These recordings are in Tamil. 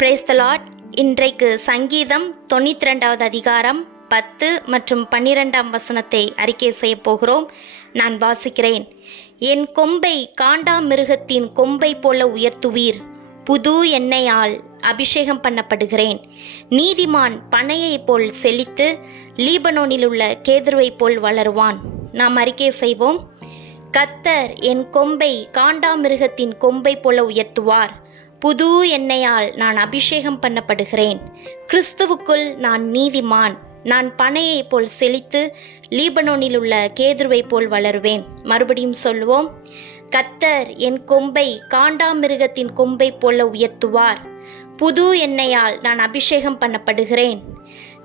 Praise the Lord. இன்றைக்கு சங்கீதம் 92வது அதிகாரம் 10 மற்றும் 12ஆம் வசனத்தை அறிக்கை செய்ய போகிறோம். நான் வாசிக்கிறேன். என் கொம்பை காண்டாமிருகத்தின் கொம்பை போல உயர்த்துவீர், புது எண்ணெயால் அபிஷேகம் பண்ணப்படுகிறேன். நீதிமான் பனையைப் போல் செழித்து லீபனோனில் உள்ள கேதுருவைப் போல் வளருவான். நாம் அறிக்கை செய்வோம். கர்த்தர் என் கொம்பை காண்டாமிருகத்தின் கொம்பை போல உயர்த்துவார், புது எண்ணெயால் நான் அபிஷேகம் பண்ணப்படுகிறேன். கிறிஸ்துவுக்குள் நான் நீதிமான். நான் பனையைப் போல் செழித்து லீபனோனில் உள்ள கேதுருவைப் போல் வளருவேன். மறுபடியும் சொல்லுவோம். கர்த்தர் என் கொம்பை காண்டாமிருகத்தின் கொம்பை போல உயர்த்துவார், புது எண்ணெயால் நான் அபிஷேகம் பண்ணப்படுகிறேன்.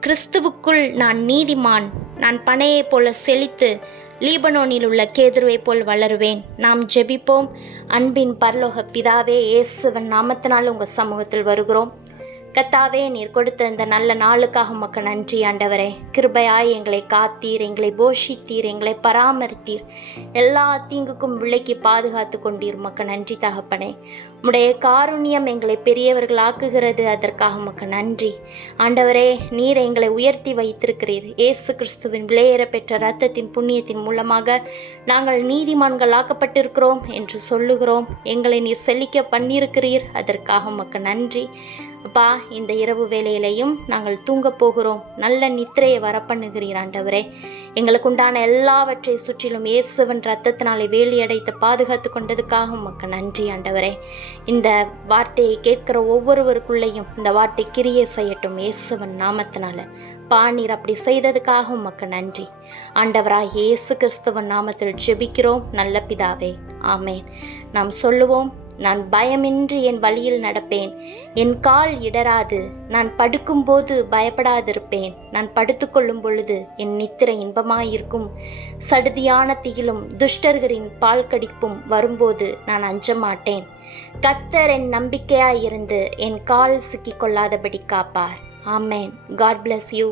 கிறிஸ்துவுக்குள் நான் நீதிமான். நான் பனையைப் போல செழித்து லீபனோனில் உள்ள கேதுருவை போல் வளருவேன். நாம் ஜெபிப்போம். அன்பின் பரலோக பிதாவே, இயேசுவின் நாமத்தினால் உங்கள் சமூகத்தில் வருகிறோம். கர்த்தாவே, நீர் கொடுத்த இந்த நல்ல நாளுக்காக உமக்கு நன்றி ஆண்டவரே. கிருபையாய் எங்களை காத்தீர், எங்களை போஷித்தீர், எங்களை பராமரித்தீர், எல்லா தீங்குக்கும் விலக்கி பாதுகாத்து கொண்டீர். உமக்கு நன்றி தகப்பனே. உம்முடைய காருண்யம் எங்களை பெரியவர்களாக்குகிறது, அதற்காக உமக்கு நன்றி ஆண்டவரே. நீர் எங்களை உயர்த்தி வைத்திருக்கிறீர். இயேசு கிறிஸ்துவின் விலையேற பெற்ற இரத்தத்தின் புண்ணியத்தின் மூலமாக நாங்கள் நீதிமான்கள் ஆக்கப்பட்டிருக்கிறோம் என்று சொல்லுகிறோம். எங்களை நீர் செழிக்க பண்ணியிருக்கிறீர், அதற்காக உமக்கு நன்றி அப்பா. இந்த இரவு வேளையிலையும் நாங்கள் தூங்க போகிறோம். நல்ல நித்திரையை வரப்பண்ணுகிறீர் ஆண்டவரே. எங்களுக்கு உண்டான எல்லாவற்றை சுற்றிலும் இயேசுவின் இரத்தத்தினாலே வேலி அடைத்து பாதுகாத்து கொண்டதுக்காக உமக்கு நன்றி ஆண்டவரே. இந்த வார்த்தையை கேட்கிற ஒவ்வொருவருக்குள்ளேயும் இந்த வார்த்தை கிரியை செய்யட்டும் இயேசுவின் நாமத்தினால. நீர் அப்படி செய்ததுக்காக உமக்கு நன்றி ஆண்டவராய் இயேசு கிறிஸ்துவின் நாமத்தில் ஜெபிக்கிறோம் நல்ல பிதாவே, ஆமேன். நாம் சொல்லுவோம். நான் பயமின்றி என் வழியில் நடப்பேன், என் கால் இடராது. நான் படுக்கும்போது பயப்படாதிருப்பேன், நான் படுத்துக்கொள்ளும் பொழுது என் நித்திரை இன்பமாயிருக்கும். சடுதியான திகிலும் துஷ்டர்களின் பால் கடிப்பும் வரும்போது நான் அஞ்ச மாட்டேன். கர்த்தர் என் நம்பிக்கையாயிருந்து என் கால் சிக்கிக்கொள்ளாதபடி காப்பார். ஆமேன். God bless you.